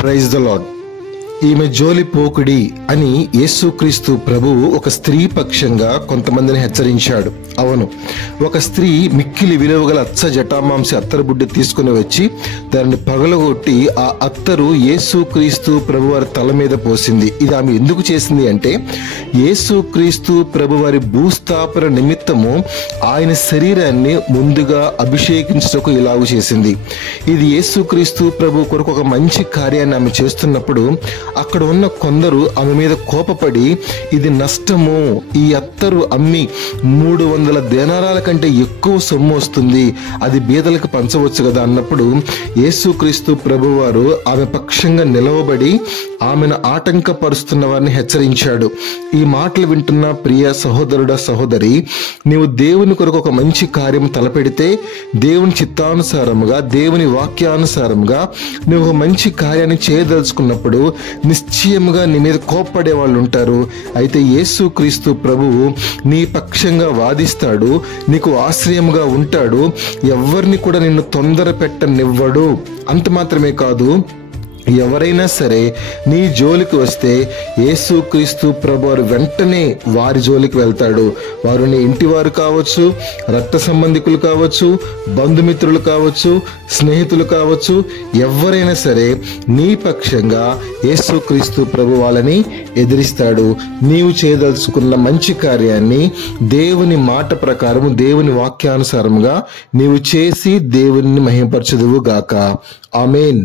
Praise the lord. ఈమె జోలి పోకుడి అని యేసుక్రీస్తు ప్రభువు ఒక స్త్రీ పక్షంగా కొంతమందిని హెచ్చరించాడు. అవును, ఒక స్త్రీ మిక్కిలి విలువగల అచ్చ జటామాంసి అత్తరు బుడ్డ తీసుకుని వచ్చి దాన్ని పగలగొట్టి ఆ అత్తరు యేసుక్రీస్తు ప్రభు వారి తల మీద పోసింది. ఇది ఆమె ఎందుకు చేసింది అంటే, యేసుక్రీస్తు ప్రభు వారి భూస్థాపన నిమిత్తము ఆయన శరీరాన్ని ముందుగా అభిషేకించుటకు ఇలాగ చేసింది. ఇది యేసుక్రీస్తు ప్రభు కొరకు ఒక మంచి కార్యాన్ని ఆమె చేస్తున్నప్పుడు అక్కడ ఉన్న కొందరు ఆమె మీద కోపపడి, ఇది నష్టము, ఈ అత్తరు అమ్మి 300 దేనారాల కంటే ఎక్కువ సొమ్ము వస్తుంది, అది బీదలకు పంచవచ్చు కదా అన్నప్పుడు యేసుక్రీస్తు ప్రభు వారు ఆమె పక్షంగా నిలవబడి ఆమెను ఆటంకపరుస్తున్న వారిని హెచ్చరించాడు. ఈ మాటలు వింటున్న ప్రియ సహోదరుడా సహోదరి, నీవు దేవుని కొరకు ఒక మంచి కార్యం తలపెడితే, దేవుని చిత్తానుసారముగా దేవుని వాక్యానుసారముగా నువ్వు ఒక మంచి కార్యాన్ని చేయదలుచుకున్నప్పుడు నిశ్చయముగా నీ మీద కోప్పడే వాళ్ళు ఉంటారు. అయితే యేసుక్రీస్తు ప్రభువు నీ పక్షంగా వాదిస్తాడు, నీకు ఆశ్రయముగా ఉంటాడు, ఎవరిని కూడా నిన్ను తొందర పెట్టనివ్వడు. అంత మాత్రమే కాదు, ఎవరైనా సరే నీ జోలికి వస్తే యేసుక్రీస్తు ప్రభు వారు వెంటనే వారి జోలికి వెళ్తాడు. వారు నీ ఇంటి వారు కావచ్చు, రక్త సంబంధికులు కావచ్చు, బంధుమిత్రులు కావచ్చు, స్నేహితులు కావచ్చు, ఎవరైనా సరే నీ పక్షంగా యేసుక్రీస్తు ప్రభు వాళ్ళని ఎదిరిస్తాడు. నీవు చేయదలుచుకున్న మంచి కార్యాన్ని దేవుని మాట ప్రకారం దేవుని వాక్యానుసారముగా నీవు చేసి దేవుని మహిమపరచుదువు గాక. ఆమేన్.